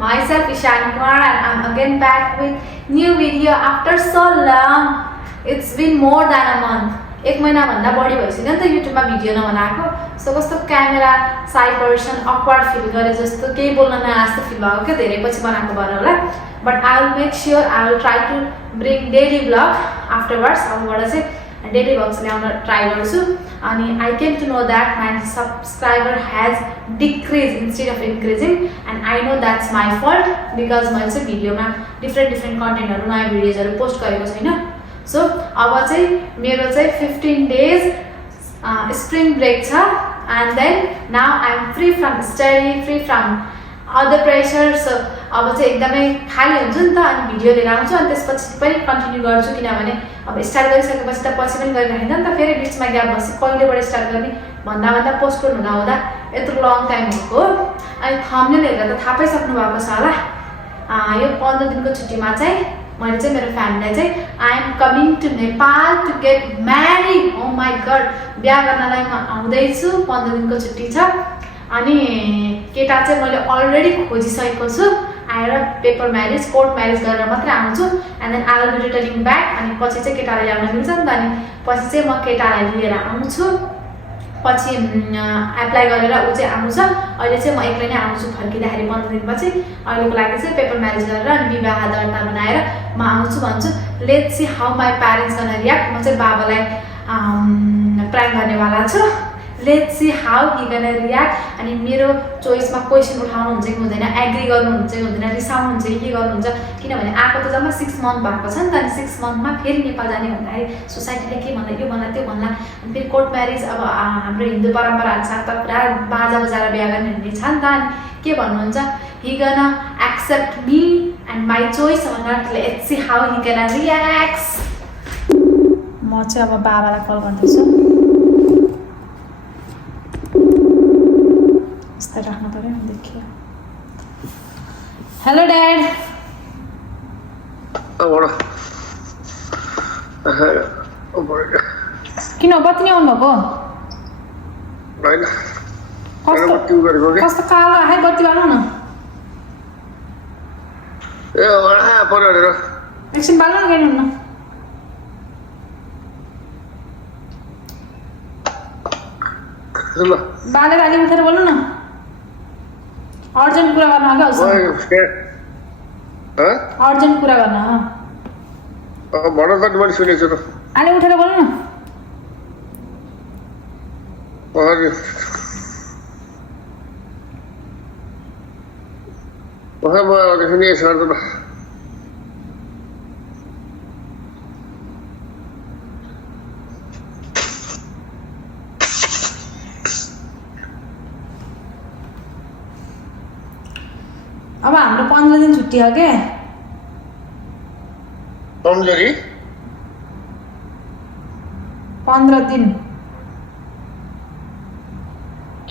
myself Ishan Kumar, and I'm again back with new video after so long. It's been more than a month. एक महिना भन्दा बढी भइसक्यो नि त युट्युबमा भिडियो नबनाएको. सो कस्तो क्यामेरा साइ पर्सन अक्वर्ड फिल गरे जस्तो केही बोल्न नआस्तो फिल भएको के धेरै पछि बनाएको भएर होला. But I will make sure I will try to bring daily vlog afterwards. अबबाट चाहिँ डेली ब्लग्स ल्याउन ट्राई गर्छु. अनि I came to know that my subscriber has decrease instead of increasing and I know that's my fault because मैले चाहिँ भिडियोमा different कन्टेन्टहरू नयाँ भिडियोजहरू पोस्ट गरेको छैन. सो अब चाहिँ मेरो चाहिँ 15 days स्प्रिङ ब्रेक छ and then now I am free from study, free from other pressure. So अब चाहिँ एकदमै खाली हुन्छु नि त अनि भिडियो लिएर आउँछु अनि त्यसपछि पनि कन्टिन्यू गर्छु किनभने अब स्टार्ट गरिसकेपछि त पछि पनि गरिराखिन्छ नि त. फेरि बिचमा ग्याप बसी कहिलेबाट स्टार्ट गर्ने भन्दा पोस्टपोन हुँदा यत्रो लङ टाइम भएको. अनि थम्बनेल हेरेर त थाहा पाइसक्नु भएको छ होला. यो 15 दिनको छुट्टीमा चाहिँ मैले चाहिँ मेरो फ्यामिलीलाई चाहिँ I am coming to Nepal to get married. Oh my god, बिहा गर्नलाई म आउँदैछु. 15 दिनको छुट्टी छ अनि केटा चाहिँ मैले अलरेडी खोजिसकेको छु. आएर पेपर म्यारिज कोर्ट म्यारिज गरेर मात्रै आउँछु and then I will be returning back. अनि पछि चाहिँ केटालाई ल्याउन मिल्छ नि त. अनि पछि चाहिँ म केटालाई लिएर आउँछु. पछि एप्लाई गरेर ऊ चाहिँ आउँछ. अहिले चाहिँ म एक्लै नै आउँछु फर्किँदाखेरि 15 दिनपछि. अहिलेको लागि चाहिँ पेपर म्यारिज गरेर अनि विवाह दर्ता बनाएर म आउँछु भन्छु. Let's see how my parents गर्न रियाक्ट. म चाहिँ बाबालाई प्राङ्क गर्नेवाला छु. लेट्स सी हाउ हि गर्न रियाक्ट. अनि मेरो चोइसमा क्वेसन उठाउनुहुन्छ कि हुँदैन, एग्री गर्नुहुन्छ कि हुँदैन, रिसाउनुहुन्छ कि के गर्नुहुन्छ किनभने आएको त जम्मा 6 month भएको छ नि त. अनि 6 monthमा फेरि नेपाल जाने भन्दाखेरि सोसाइटीले के भन्ला, यो भन्ला त्यो भन्ला. अनि फेरि कोर्ट म्यारिज अब हाम्रो हिन्दू परम्परा अनुसार त पुरा बाजा बजाएर बिहा गर्ने हुने छ नि त. अनि के भन्नुहुन्छ, he gonna accept me and my choice भनेर. Let's see how he gonna reacts. म चाहिँ अब बाबालाई कल गर्दैछु. यस्तो राख्नु पर्यो देखियो. Hello dad. किन बत्ती नै आउनुभएको? कस्तो कालो आयो, बत्ती बाल्नु न. एकछिन बाल्नु न, गर्नु न. बालेर अलि उठेर बोल्नु न. अर्जेन्ट कुरा गर्न अर्जेन्ट कुरा गर्न अलि उठेर बोल्नु न. अब हाम्रो 15 दिन छुट्टी हो के. 15 दिन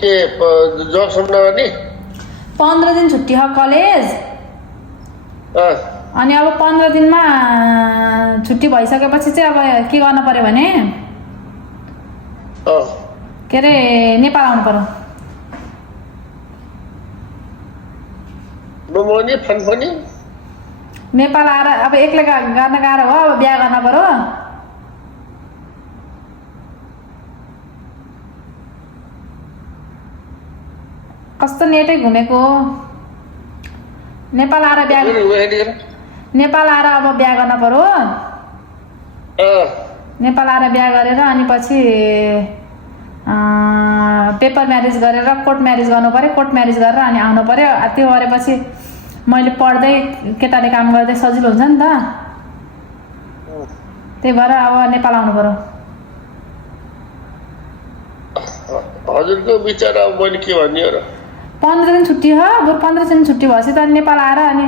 के जब सम्म गर्ने 15 दिन छुट्टी हो कलेज. अनि अब 15 दिनमा छुट्टी भइसकेपछि चाहिँ अब के गर्नु पर्यो भने के अरे नेपाल आउनु पर्यो. नेपाल आएर अब एक्लै गर्न गाह्रो हो. अब बिहा गर्न पर्यो. कस्तो नेटै घुमेको. नेपाल आएर अब बिहा गर्न पर्यो. नेपाल आएर बिहा गरेर अनि पछि पेपर म्यारिज गरेर कोर्ट म्यारिज गर्नु पर्यो. कोर्ट म्यारिज गरेर अनि आउनु पर्यो. त्यो गरेपछि मैले पढ्दै केटाले काम गर्दै सजिलो हुन्छ नि त. त्यही भएर अब नेपाल आउनु पर्यो. हजुरको विचार अब मैले के भन्ने हो र. 15 दिन छुट्टी हो. बरु 15 दिन छुट्टी भएपछि त नेपाल आएर अनि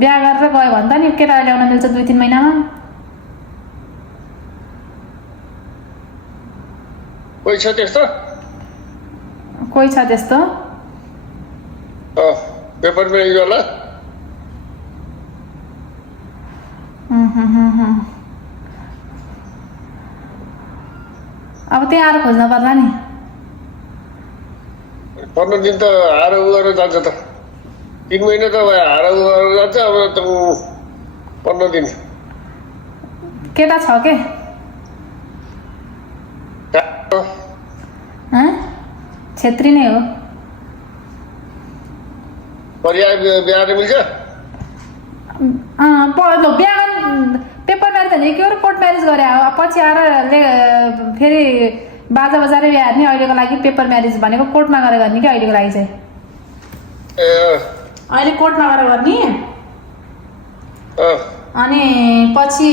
बिहा गरेर गयो भने त नि केटा ल्याउन मिल्छ 2-3 महिनामा. कोही छ त्यस्तो? कोही छ त्यस्तो. पेपर म्यारिज होला. अब त्यहाँ आएर खोज्न पर्ला नि. 15 दिन त आएर उ गरेर जान्छ त. 3 महिना त हारा जान्छ अब त 15 दिन केटा छ के छेत्री नै हो परिया बिहा मिल्छ बिहा पेपर म्यारेज भने के हो र कोर्ट म्यारेज गरे पछि आएर फेरि बाजा बजाएर बिहा हेर्ने अहिलेको लागि पेपर म्यारेज भनेको कोर्टमा गएर गर्ने कि अहिलेको लागि चाहिँ अहिले कोर्टमा गएर गर्ने अनि पछि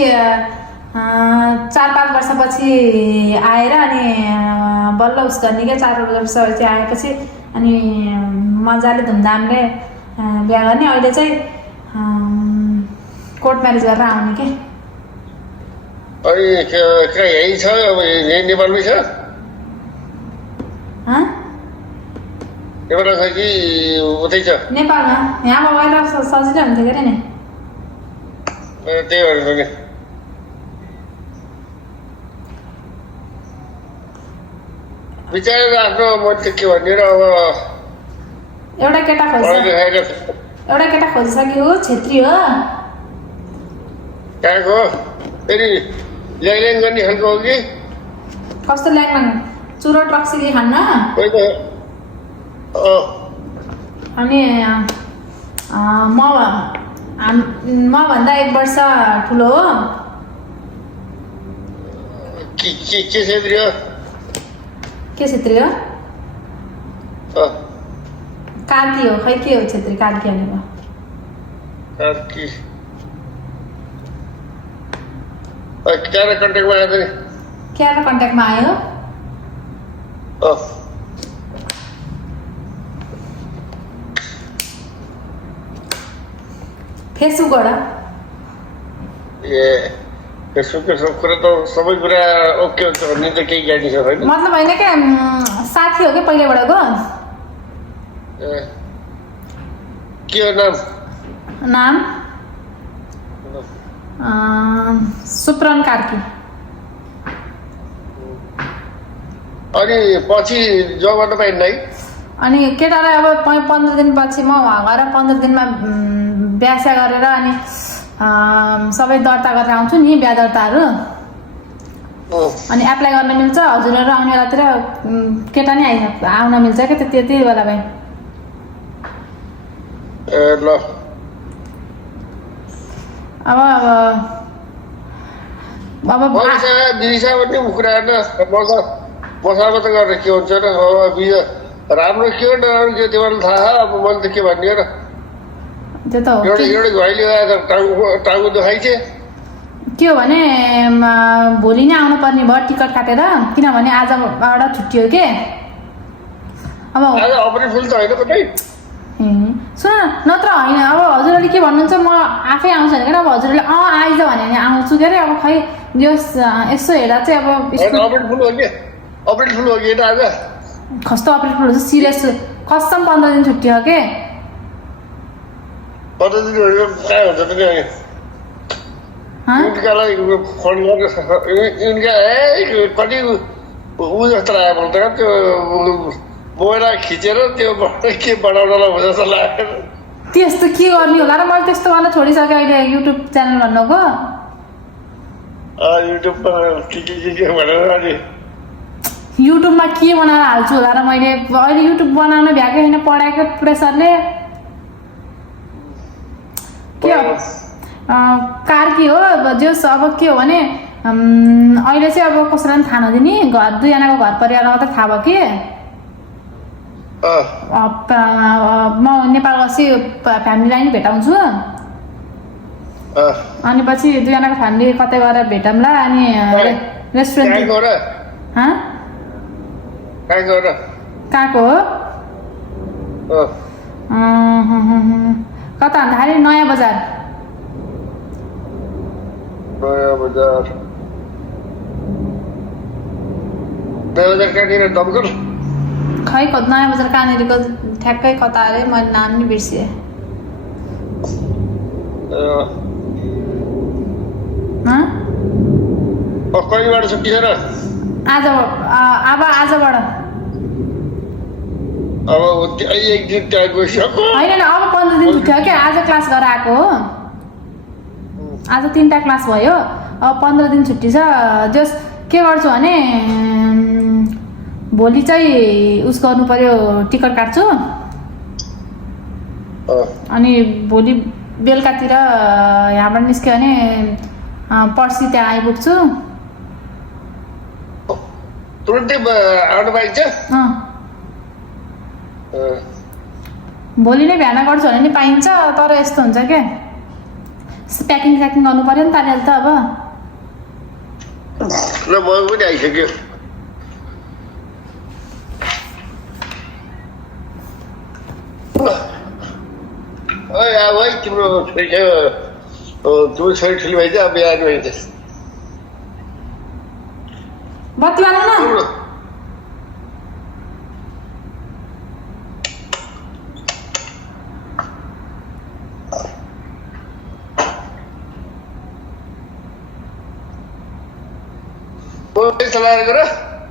4-5 वर्षपछि आएर अनि बल्ल उस गर्ने क्या 4 वर्षपछि आएपछि अनि मजाले धुमधामले बिहा गर्ने अहिले चाहिँ कोर्ट म्यारेज गरेर आउने के अनि यही छ अब यही नेपालमै छ नेपालमा छ कि उतै छ नेपालमा यहाँ गएर सजिलो हुन्थ्यो के नि त्यही भनेको नि विचारेर आफ्नो मान्छे के भन्ने र अब एउटा केटा खोजिसक्यो छेत्री हो कहाँको फेरि ल्याङ गर्ने खालको हो कि कस्तो ल्याङ चुरोट रक्सीले खान्न अनि मभन्दा 1 वर्ष ठुलो हो के छेत्री हो के छेत्री हो कार्की हो खै के हो छेत्री कार्की भनेको क्या कन्ट्याक्टमा आयो फेसबुकबाट फेसबुकको सब कुरा त सबै कुरा ओके हुन्छ भन्ने त केही ग्यारेन्टी छ होइन मतलब होइन क्या साथी हो कि पहिलेबाटको के हो नाम सुप्रन कार्की अनि पछि जब गर्न पाइन्न है अनि केटालाई अब 15 दिनपछि म वहाँ गएर 15 दिनमा बिहा गरेर अनि सबै दर्ता गरेर आउँछु नि बिहा दर्ताहरू अनि एप्लाई गर्न मिल्छ हजुरहरू आउने बेलातिर केटा नै आउन मिल्छ क्या त्यति बेला भाइ ल अब दिशा पनि कुरा मसँग त गरेर के हुन्छ र अब राम्रो के हो नराम्रो के त्यो मलाई थाहा अब मैले त के भन्ने र त्यो त हो एउटै घाइले आएर टाउको दुखाइ छ के हो भने भोलि नै आउनु पर्ने भयो टिकट काटेर किनभने आजबाट छुट्टी हो के अब आज अप्रेल फुल त होइन कतै सुन नत्र होइन अब हजुरहरूले के भन्नुहुन्छ म आफै आउँछु भने अब हजुरहरूले आइज भने आउँछु के अरे अब खै यसो हेर्दा चाहिँ अब अप्रेल फुल हो कि आज कस्तो अप्रेल फुल हुन्छ सिरियस कसम 15 दिन छुट्टी हो के 15 दिन कहाँ हुन्छ त नि उनकालाई फोन गरेर उनका कति ऊ जस्तो लाग्यो मलाई त त्यो मोबाइल खिचेर त्यो के बनाउनलाई हुन्छ जस्तो लाग्यो त्यस्तो के गर्ने होला र मैले त्यस्तो गर्न छोडिसकेँ अहिले युट्युब च्यानल भन्नुको युट्युबमा के भनेर अनि युट्युबमा के बनाएर हाल्छु होला र मैले अहिले युट्युब बनाउन भ्याएको होइन पढाएको प्रेसरले के हो कार्की हो जोस् अब के हो भने अहिले चाहिँ अब कसैलाई पनि थाहा नदिने घर 2 जनाको घर परिवारमा मात्रै थाहा भयो कि म नेपाल बसी फ्यामिलीलाई नि भेटाउँछु अनि पछि 2 जनाको फ्यामिली कतै गएर भेटौँला अनि रेस्टुरेन्ट कहाँको हो कता भन्दाखेरि नयाँ बजार कहाँनिर दमकल खै नयाँ बजार कहाँनिरको ठ्याक्कै कता अरे मैले नाम नि बिर्सिएँ कहिलेबाट छुट्टी छ र आजबाट अब एक दिन त्यहाँ गइसक्यो होइन अब 15 दिन छुट्टी हो क्या आज क्लास गरेर आएको हो आज 3टा क्लास भयो अब 15 दिन छुट्टी छ जस के गर्छु भने भोलि चाहिँ उस गर्नु पर्यो टिकट काट्छु अनि भोलि बेलुकातिर यहाँबाट निस्क्यो भने पर्सि त्यहाँ आइपुग्छु तुरुन्तै आउनु पाइन्छ भोलि नै भ्याना गर्छु भने नि पाइन्छ तर यस्तो हुन्छ क्या प्याकिङ गर्नु पर्यो नि त अहिले त अब ल म पनि आइसक्यो अब है तिम्रो छोरी तिम्रो छोरी ठुली भइन्छ अब बिहा भइन्छ बत्ती बाल्नु न चलाएर गर ल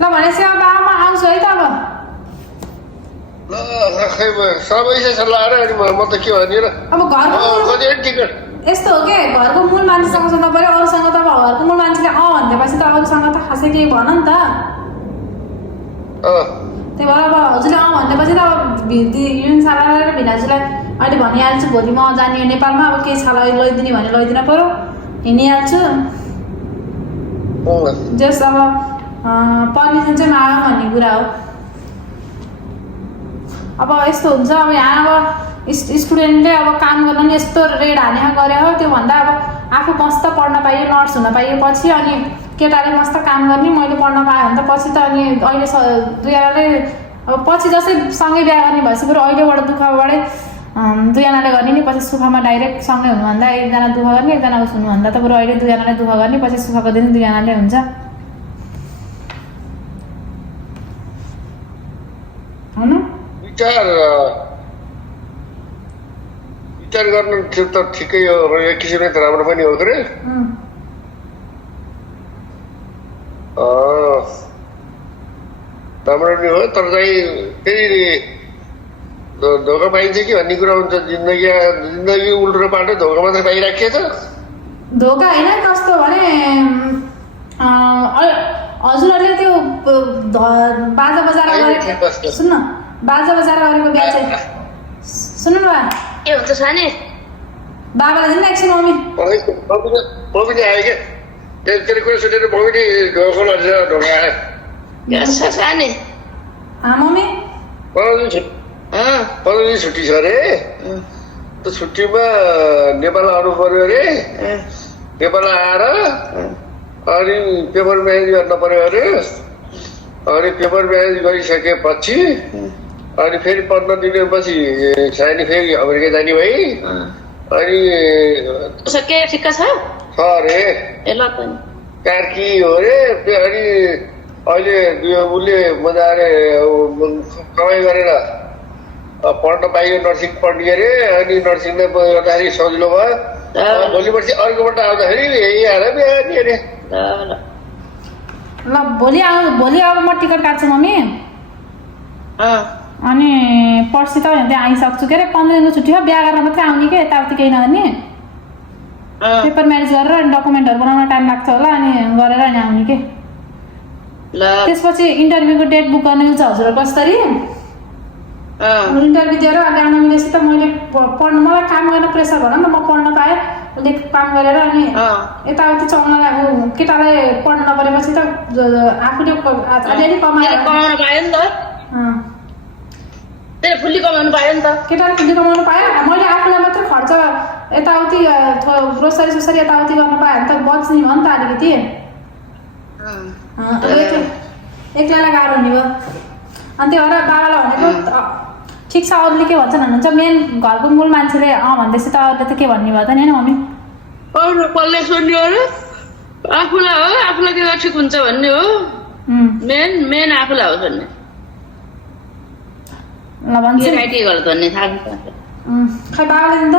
भनेपछि अब आमा आउँछु है त अब ल खै सबैले सल्लाह अनि म त के भने र अब घरको टिकट यस्तो हो के घरको मूल मान्छेसँग सोध्नु पर्यो अरूसँग त अब घरको मूल मान्छेले भनेपछि त अरूसँग त खासै केही भन नि त त्यही भएर अब हजुरले भनेपछि त अब युन साला र भिनाजुलाई अहिले भनिहाल्छु भोलि म जाने नेपालमा अब केही छ लैदिने भने लैदिन पर्यो हिँडिहाल्छु जस अब पर्मिसन चाहिँ मागौँ भन्ने कुरा हो अब यस्तो हुन्छ अब यहाँ अब स्टुडेन्टले अब काम गर्न नि यस्तो रेड हाने गरे हो त्योभन्दा अब आफू मस्त पढ्न पाइयो नर्स हुन पाइएपछि अनि केटाले मस्त काम गर्ने मैले पढ्न पाएँ भने त पछि त अनि अहिले दुईजनाले अब पछि जस्तै सँगै बिहा गर्ने भएपछि बरु अहिलेबाट दुःखबाटै दुईजनाले गर्ने नि पछि सुखमा डाइरेक्ट सँगै हुनुभन्दा एकजना दुःख गर्ने एकजना उस हुनुभन्दा त बरु अहिले दुईजनाले दुःख गर्ने पछि सुखको दिन दुईजनाले हुन्छ होइन विचार गर्नु त ठिकै हो एक किसिमले त राम्रो पनि हो के राम्रो नि हो तर चाहिँ फेरि धोका पाइन्छ कि भन्ने कुरा हुन्छ जिन्दगी उल्टो पाल्टो धोका मात्रै पाइराखिएछ धोका होइन कस्तो भने हजुरहरूले त्यो बाजा बजाएर गरेको सुन्नु बाजा बजाएर गरेको बिहा चाहिँ सुन्नु न के हुन्छ सानी बाबालाई दिनु एकछिन मम्मी म पनि आएँ क्या तेरो कुरा सुनेर म पनि गएको लगेर ढोका आएँ सानी मम्मी 15 दिन छुट्टी छ अरे त्यो छुट्टीमा नेपाल आउनु पर्यो अरे नेपाल आएर अनि पेपर म्यानेज गर्न पर्यो अरे अनि पेपर म्यानेज गरिसकेपछि अनि फेरि 15 दिनपछि सानी फेरि अमेरिका जाने भई अनि के ठिक्क छ अरे कार्की हो अरे अनि अहिले उसले मजाले कमाइ गरेर पढ्न पाइयो नर्सिङ पढ्ने अरे अनि नर्सिङलाई गर्दाखेरि सजिलो भयो भोलि पर्सि अर्कोबाट आउँदाखेरि यही आएर बिहा गर्ने अरे ल भोलि अब म टिकट काट्छु मम्मी अनि पर्सि त त्यहाँ आइसक्छु के अरे 15 दिनको छुट्टी हो बिहा गरेर मात्रै आउने के यताउति केही नगर्ने पेपर म्यारेज गरेर अनि डकुमेन्टहरू बनाउन टाइम लाग्छ होला अनि गरेर अनि आउने के त्यसपछि इन्टरभ्यूको डेट बुक गर्न मिल्छ हजुरहरूको कसरी इन्टरभ्यू दिएर अनि आउनु मिलेपछि त मैले पढ्नु मलाई काम गर्न प्रेसर भन न म पढ्न पाएँ उसले काम गरेर अनि यताउति चौनलाई अब केटालाई पढ्नु नपरेपछि त आफूले अलिअलि कमाउन पायो नि त फुल्ली कमाउनु पायो नि त केटाले फुल्ली कमाउनु पायो मैले आफूलाई मात्रै खर्च यताउति ग्रोसरी सोसरी यताउति गर्न पाएँ भने त बच्ने भयो नि त अलिकति एक्लैलाई गाह्रो हुने भयो अनि त्यही भएर बाबालाई भनेको ठिक छ अरूले के भन्छन् भन्नुहुन्छ मेन घरको मूल मान्छेले भन्दैछ त अरूले त के भन्ने भयो त नि होइन मम्मी कसले सुन्ने हो र आफूलाई हो आफूलाई के ठिक हुन्छ भन्ने हो मेन आफूलाई होस् भन्ने ल भन्छ के राइट के गर्छ भन्ने थाहा हुन्छ। खै बाबाले नि त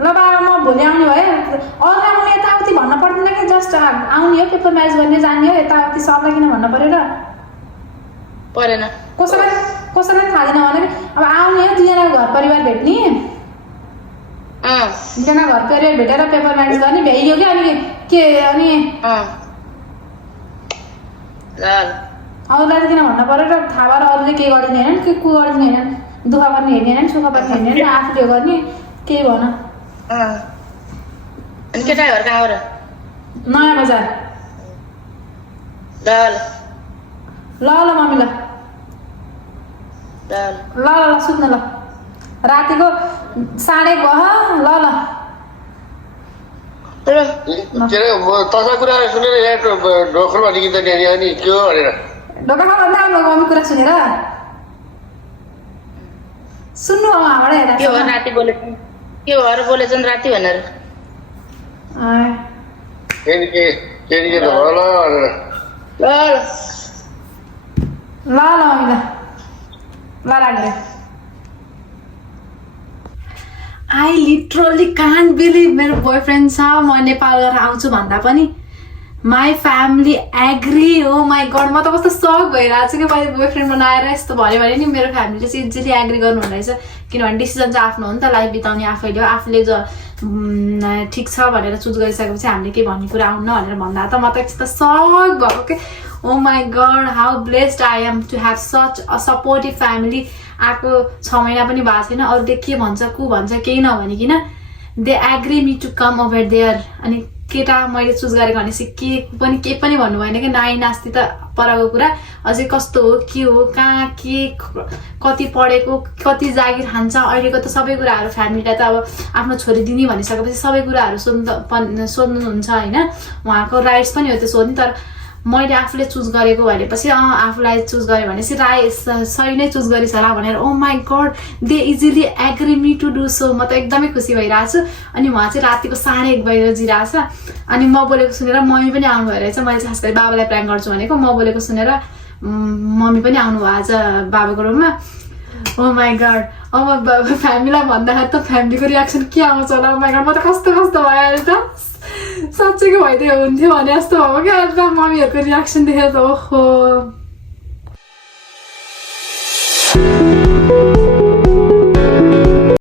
ल बाबा म भोलि आउने भए अरू आउने यताउति भन्न पर्दैन कि जस्ट आउने हो पेपर म्यारेज गर्ने जाने हो यताउति सबलाई किन भन्नु पऱ्यो र परेन कसैलाई थाहा छैन भने अब आउने हो दुईजना घर परिवार भेट्ने दुईजना घर परिवार भेटेर पेपर म्यारेज गर्ने भ्याइयो क्या अनि के अनि अरूलाई किन भन्नु पऱ्यो र थाहा भएर अरूले के गरिदिने होइन के को गरिदिने होइन दुःख गर्ने हेर्ने होइन सुख पर्ने हेर्ने होइन आफूले गर्ने केही भन अनि केटा घर कहाँ हो र? नयाँ बजार ल मम्मी ल ल ल सुत्न ल रातिको 1:30 भयो ल ल के अरे तसा कुरा सुनेर यहाँ ढोकलमा निकिन्छ त्यहाँनिर अनि के हो भनेर ढोका भन्दा मम्मी कुरा सुनेर सुन्नु अब हाम्रो हेर के हो राति बोलेछन् के भएर बोलेछन् राति भनेर के त होला भनेर ल मम्मी ल राख्दै आई लिटरली कान्ट बिलिभ मेरो बोयफ्रेन्ड छ म नेपाल गएर आउँछु भन्दा पनि माई फ्यामिली एग्री हो माई गड म त कस्तो सक भइरहेको छु कि मैले बोयफ्रेन्ड बनाएर यस्तो भन्यो भने नि मेरो फ्यामिलीले चाहिँ इजिली एग्री गर्नु हुँदैछ किनभने डिसिजन चाहिँ आफ्नो हो नि त लाइफ बिताउने आफैले हो आफूले जो ठिक छ भनेर चुज गरिसकेपछि हामीले के भन्ने कुरा आउन भनेर भन्दा त म त यस्तो सक भएको कि oh my god how blessed I am to have such a supportive family आएको 6 महिना पनि भएको छैन अरूले के भन्छ को भन्छ केही नभनिकन they agree me to come over there अनि केटा मैले चुज गरेको भनेपछि के पनि भन्नु भएन कि नाइ नास्ति त परको कुरा अझै कस्तो हो के हो कहाँ के कति पढेको कति जागिर खान्छ अहिलेको त सबै कुराहरू फ्यामिलीलाई त अब आफ्नो छोरी दिने भनिसकेपछि सबै कुराहरू सोध्नुहुन्छ होइन उहाँको राइट्स पनि हो त्यो सोध्ने तर मैले आफूले चुज गरेको भनेपछि आफूलाई चुज गरेँ भनेपछि सही नै चुज गरिस् होला भनेर oh my god they easily agree me to do so म त एकदमै खुसी भइरहेको छु अनि उहाँ चाहिँ रातिको 1:30 बजिरहेको छ अनि म बोलेको सुनेर मम्मी पनि आउनु भइरहेछ मैले खास गरी बाबालाई प्लान गर्छु भनेको म बोलेको सुनेर मम्मी पनि आउनु भएको छ बाबाको रुममा ओ माई गड अब फ्यामिलीलाई भन्दाखेरि त फ्यामिलीको रियाक्सन के आउँछ होला माई गड म त कस्तो भयो अहिले त साँच्चैको भइदियो हुन्थ्यो भने जस्तो भयो क्या अहिले त मम्मीहरूको रियाक्सन देखेर त ओहो